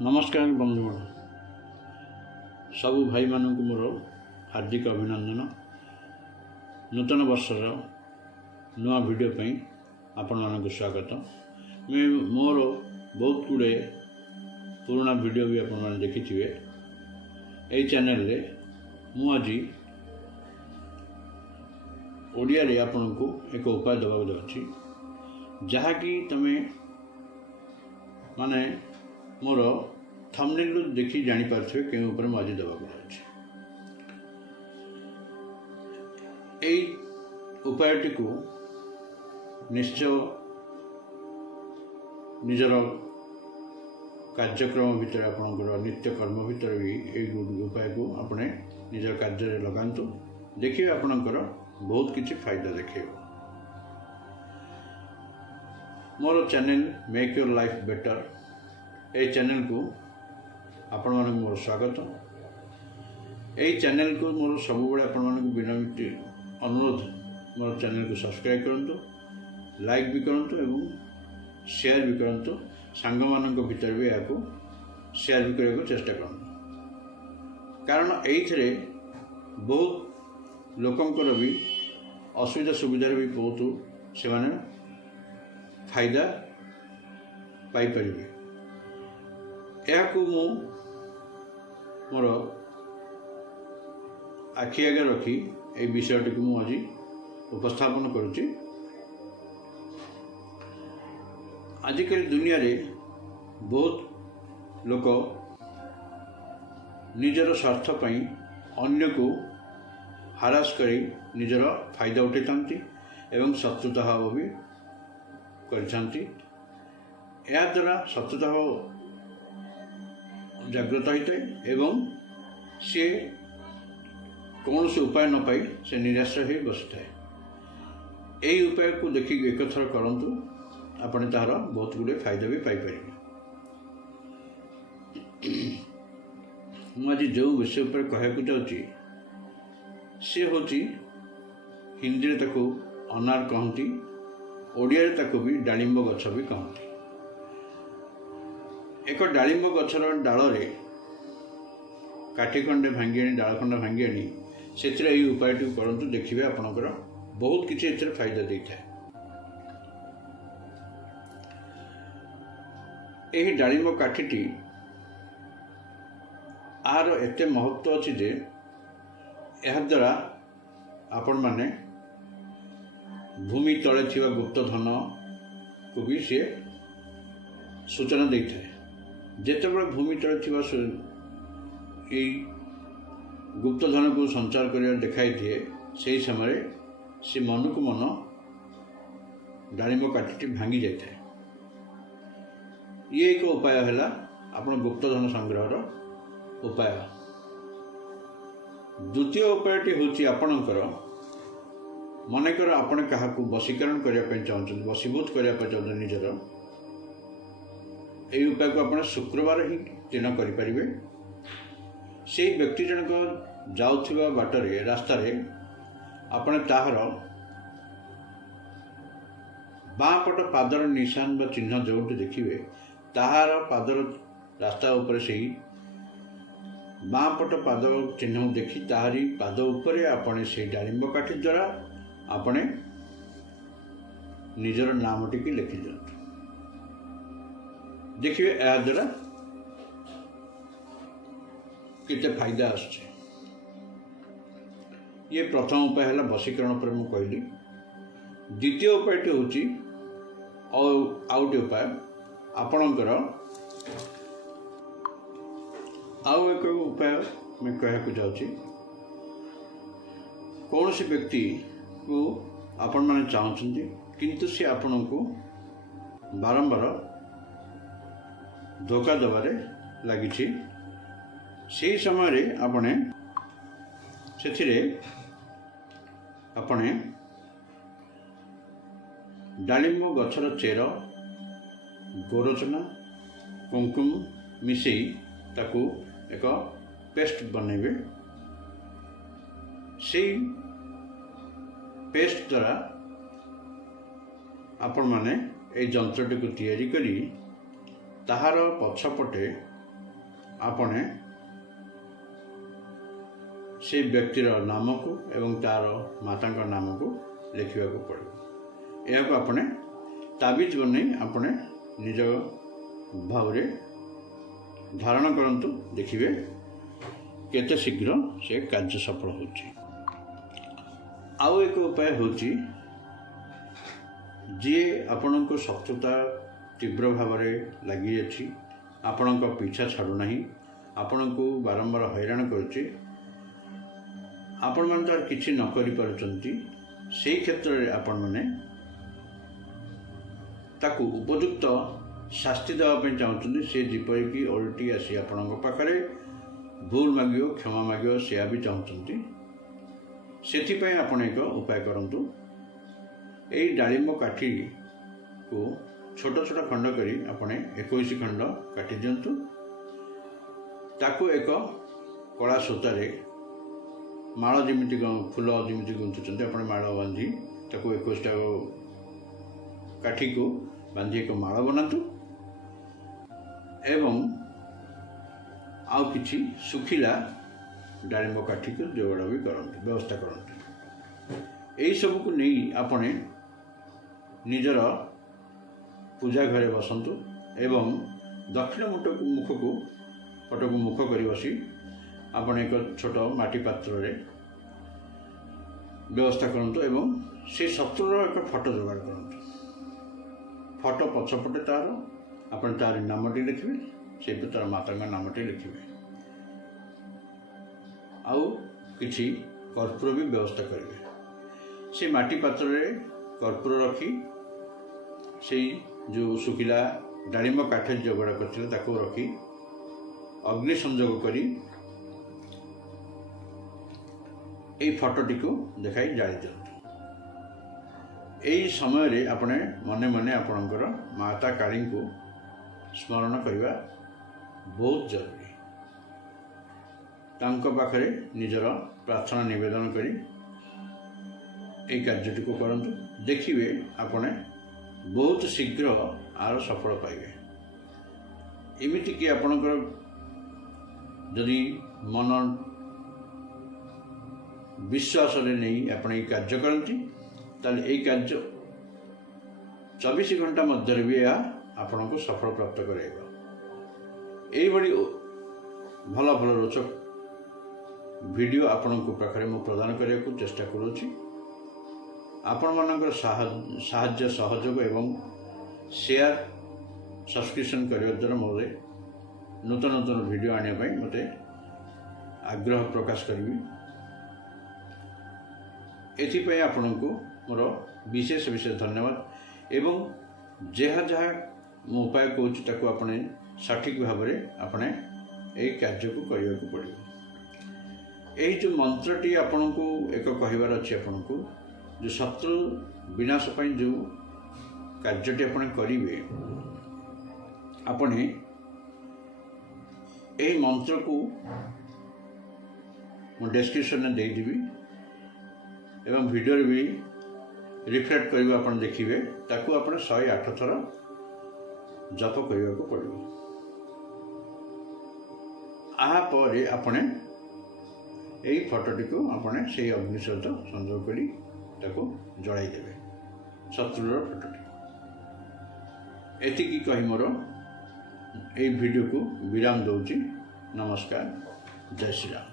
नमस्कार बंधुगण सबु भाई मानक मोर हार्दिक अभिनंदन। नूतन वर्षर नुआ वीडियो पई आपण मानक स्वागत। मैं मोर बहुत गुड़े पुराना वीडियो भी आपण माने देखिथिबे। एई चैनल रे मु आज ओडिया रे आपण को एक उपाय दबा जाउछि जहा कि तमे माने मोर थंबनेल देखि जानि पारछे के ऊपर मु आज दबा जाउछि। एई उपायटी को निश्चय निजर कार्यक्रम भितर आपणकर नित्य कर्म भितर भी यही उपाय को आपने निजर कार्य लगातु। देखिए आपणकर बहुत किसी फायदा देखेब। मोर channel make your life better ए चैनल को आपण मानक मोर स्वागत। यही चैनल को मोर सब बड़े आपण मानक विनम्र अनुरोध मोर चैनल को सब्सक्राइब करंतु, लाइक भी करंतु एवं शेयर भी करंतु। सांग मानक भीतर भी या शेयर भी करने को चेष्टा करंतु, कारण एइथरे बहुत लोकंकर भी असुविधा सुविधार भी बहुत से माने फायदा पाई परिबे। या को मु मोर आखि आगे रखी ए विषयटी को मु आज उपस्थापन करुच्ची। आजिकल दुनिया रे बहुत लोक निजर स्वार्थ पई अन्य को हारास करी निजर फायदा उठाई एवं शत्रुता भाव भी करछंती। या द्वारा शत्रुता भाव जागृत होता है एवं सी कौन से उपाय न पाई से निराश हो बसी था। यही उपाय को देखिक एक थर करंतु, आपने तार बहुत गुड़े फायदा भी पाइपर। मुझे जो विषय पर कहूँ जाऊँगी सी हूँ हिंदी में ताको अनार कहती, ओडिया रे ताको भी डालिंब गछ भी कहती। एक डालिंब गछर डाल रे काठी खंडे भांगी आनी डाल खंड भांगी आनी से उपायटी करंतु। देखिए आपणकर बहुत किसी एथरे फायदा देता है। यही डालिंब काठीटी आर एते महत्व अच्छी जे यह द्वारा आपण माने भूमि तले थिबा गुप्त धन को भी सी सूचना देता है। जेतेबेले भूमि तले थिबा गुप्त धन को संचार कर देखाई दिए से समय से मन को मन डालिंब काठी भांगी जाए। ये एक उपाय है आपण गुप्त धन संग्रहर उपाय। द्वितीय उपायटी हूँ आपणकर मनकर आपण क्या वशीकरण करने चाहते, वशीभूत करने निजर यही उपाय को आप शुक्रवार ही दिन करें। से व्यक्ति जनक जाऊा बाटरे रास्तार आपण ताहार बाँपट पादर निशान व चिन्ह जो देखिए ताहार पादर रास्ता उपर से बाँपट पाद चिन्ह देखी ताहारी पाद उपरे आपण से डालिंब काठी द्वारा आपणे निजर नामटी की लिखि दियंतु। देखिए या द्वारा कितने फायदा आसছে। ये प्रथम उपाय है वशीकरण पर मुझे कहली। द्वितीय उपायटी हूँ आउटे उपाय आपणकर आउ एक उपाय मैं कहूँ जाऊँगी। कौन सी व्यक्ति को आपण माने चाहते किंतु सी आपण को बारंबार धोखा दबारे लगी से समय रे आपने से आपने डालिंब गछर चेर गोरचना कुंकुम मिसई ताकू एक पेस्ट बनइबे। से पेस्ट द्वारा आपण माने ए जंत्रटी को तैयारी करी ताहार पछपटे आपणे से व्यक्तिर नाम को एवं तार माता नाम को लिखा पड़े। यह आपने ताबिज बन आपने निज भाव धारण करंतु, देखिए केते शीघ्र से कार्य सफल होची। आउ एक उपाय होची जी आपण को शत्रुता तीव्र भाव लगी अछि, आपण को पीछा छाड़ू नहीं, आपण को बारंबार हैरान करुचे, आपण मन तार किछि न करि पारुचंती, से क्षेत्र रे आपण माने ताकू उपयुक्त शास्ति देवाई चाहते। से जपरिक ओल्टी आसी आपण पाखे भूल माग क्षमा माग से भी चाहते। से आपण एक उपाय करंतु, यही डालिंब काठी को छोट छोट खंड करी आपने 21 खंड काटी दिंतु, ताकू एक कला सूतार माल जमी फूल जमी गुंथुंट आप माल बांधी ताकू 21टा काठी को बांधी एक माल बनातु एवं आउ किछि सुखिला डालिंब काठी को जोड़ भी करंतु, व्यवस्था करंतु। यही सब को नहीं आपने निजर पूजा घरे बसंतु एवं दक्षिण मुख को पट को मुख कर बसी आपण एक छोट माटी पात्र रे व्यवस्था करंतु एवं से शत्रुर एक फोटो जोगाड़ करंतु। फोटो पछपटे तार आपण तार नामटी लिखिबे, से तार माता नामटी लिखिबे, आउ किछि कर्पूर भी व्यवस्था करेंगे। से माटी पात्र रे कर्पूर रखी से जो सुखिला डालिंब काठ जोगड़ा करथिले ताको रखी अग्नि संयोग करी ए फोटोटी को देखाई जाली दिंतु। यही समय रे आपने मने मने आपणकर माता काली को स्मरण करने बहुत जरूरी। तांको पाखरे निजर प्रार्थना निवेदन करी ए कार्यटी को करंतु, देखिए आपने बहुत शीघ्र आर सफल पाइबे। एमिति कि आपणकर जदि मन विश्वास नहीं आपने कार्य करती, ताले ए कार्य 24 घंटा मध्य भी आपण को सफल प्राप्त करेगा। यही भल भल रोचक वीडियो आपण को पाखरे मु प्रदान करने को चेष्टा करुछि। आपण मानकर साहाय्य सहयोग एवं शेयर सब्सक्रिप्शन करने द्वारा मोर नूतन नूतन वीडियो आने मते आग्रह प्रकाश करी। एथिपाई आपण को मोर विशेष विशेष धन्यवाद एवं जहाँ जहाँ मु उपाय कहूँ ताकू आपने सठिक भाव में आपने यही कार्य को करने को पड़ो। यही जो मंत्रटी आपण को एक कहबार अच्छे, आपण को जो शत्रु विनाश पाई जो कार्यटी आपण करेंगे, आपने यही मंत्र को मु डिस्क्रिप्शन में देदेवी एवं वीडियो भी रिफ्लेक्ट कर आपन देखिए, ताकू आपन 108 थर जप करने को पड़ो। आपर आपने यही फोटोटी को आपने से अग्नि सहित संयोग करी ताको जलाई देवे शत्रुर फोटोटी। एतिकी कही मोर यही वीडियो को विराम दौची। नमस्कार, जय श्री राम।